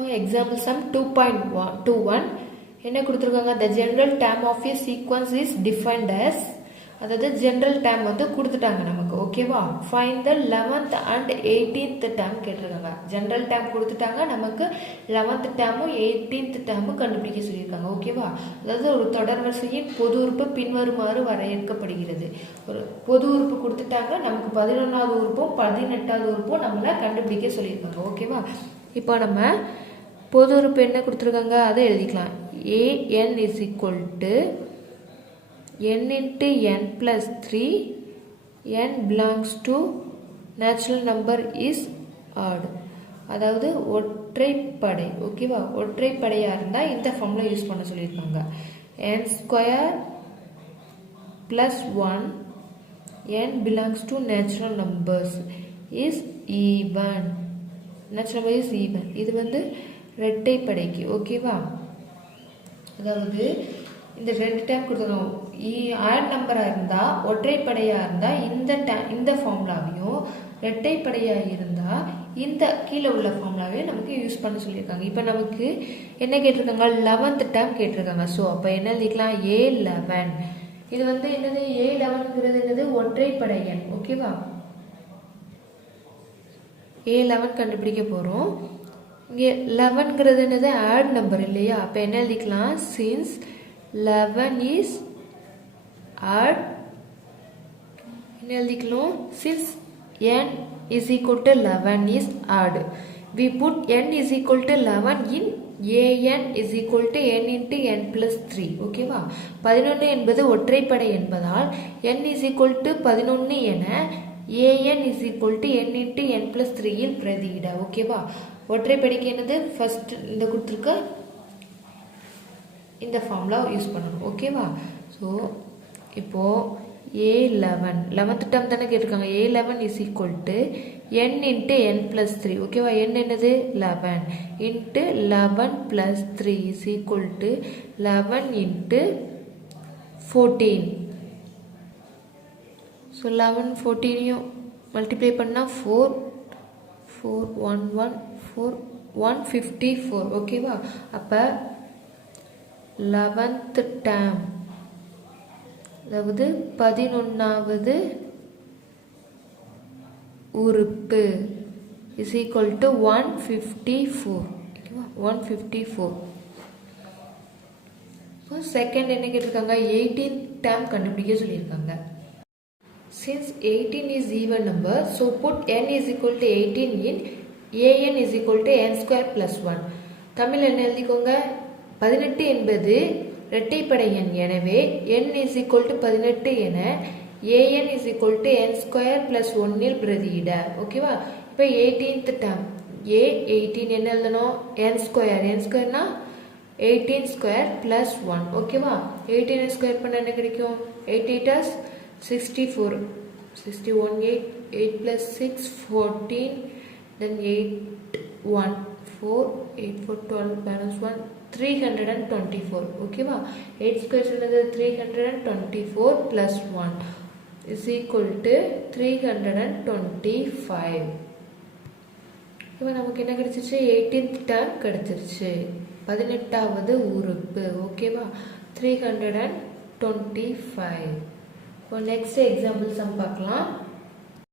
இப்போ example some 2.21 என்ன கொடுத்துருக்காங்க, the general term of a sequence is defined as, அதாவது ஜென்ரல் டேம் வந்து கொடுத்துட்டாங்க நமக்கு. ஓகேவா, find the 11th and 18th term கேட்டிருக்காங்க. ஜென்ரல் டேம் கொடுத்துட்டாங்க நமக்கு, 11th டேமும் 18th டேமும் கண்டுபிடிக்க சொல்லியிருக்காங்க. ஓகேவா, அதாவது ஒரு தொடர் வரிசையின் பொது உறுப்பு பின்வருமாறு வரையறுக்கப்படுகிறது. ஒரு பொது உறுப்பு கொடுத்துட்டாங்க நமக்கு, 11வது உறுப்பும் 18வது உறுப்பும் நம்மளை கண்டுபிடிக்க சொல்லியிருக்காங்க. ஓகேவா, இப்போ நம்ம பொது உறுப்பு என்ன கொடுத்துருக்காங்க அதை எழுதிக்கலாம். an is equal to n into n plus 3, n belongs to natural number is odd, அதாவது ஒற்றைப்படை. ஓகேவா, ஒற்றைப்படையாக இருந்தால் இந்த ஃபார்முலா யூஸ் பண்ண சொல்லியிருக்காங்க. n square plus 1, n belongs to natural numbers is even, natural number is even. இது வந்து இரட்டைப்படைக்கு. ஓகேவா, அதாவது இந்த ரெண்டு டைம் கொடுத்துருக்கோம். ஆட் நம்பராக இருந்தால் ஒற்றைப்படையாக இருந்தால் இந்த ஃபார்முலாவையும், இரட்டைப்படையாக இருந்தால் இந்த கீழே உள்ள ஃபார்முலாவையும் நமக்கு யூஸ் பண்ண சொல்லியிருக்காங்க. இப்போ நமக்கு என்ன கேட்டிருக்காங்க, 11th டேம் கேட்டிருக்காங்க. ஸோ அப்போ என்ன எழுதிக்கலாம், A11. இது வந்து என்னது, A11ங்கிறது என்னது, ஒற்றைப்படை எண். ஓகேவா, A11 கண்டுபிடிக்க போகிறோம். இங்கே 11ங்கிறது என்னது, ஆட் நம்பர் இல்லையா. அப்போ என்ன எழுதிக்கலாம், சின்ஸ் 11 is odd, என்ன எழுதிக்கலாம், since n is equal to 11 is odd, we put n is equal to 11 in an is equal to n into n plus 3. ஓகேவா, 11 என்பது ஒற்றைப்படை என்பதால் n is equal to 11 என an is equal to n into n plus 3 இல் பிரதியிட. ஓகேவா, ஒற்றைப்படைக்கு என்னது, first இந்த கொடுத்துருக்க இந்த ஃபார்முலா யூஸ் பண்ணணும். ஓகேவா, ஸோ இப்போது A11 11th டேர்ம் தானே கேட்டிருக்காங்க. A11 is equal to n into n plus 3. ஓகேவா, n என்னது 11 into 11 plus 3 is equal to 11 into 14. So 11 14ஐயும் மல்டிப்ளை பண்ணால் 4 4 1 1 4 154. ஓகேவா, அப்போ 11th டேர்ம், அதாவது 11வது உறுப்பு இஸ் ஈக்குவல் டு 154. ஓகேவா, 154. இப்போ செகண்ட் என்ன கேட்டிருக்காங்க, 18th டேர்ம் கண்டுபிடிக்க சொல்லியிருக்காங்க. Since 18 is even number, so put n is equal to 18 in an is equal to n square plus 1. Tamil என்ன எழுதிக்கோங்க, 18 என்பது இரட்டைப்படை எண். எனவே n is equal to 18 என an is equal to n square plus 1 இல் பிரதியிட. ஓகேவா, இப்போ 18th டேர்ம் A18 என்ன எழுதணும், n square, n squareனா 18 square plus 1. ஓகேவா, 18 ஸ்கொயர் பண்ண என்ன கிடைக்கும், 8 8 64, 61 8 8 plus 6 14, then 8 1 4 8 4 12 balance 1 324. ஓகேவா, 8 ஸ்கொயர் என்னது 324 plus 1 is equal to 325. இப்போ நமக்கு என்ன கிடைச்சிருச்சு, 18th டேர்ம் கிடைச்சிருச்சு, 18வது உறுப்பு. ஓகேவா, 325. இப்போ நெக்ஸ்ட் எக்ஸாம்பிள் சம் பார்க்கலாம்.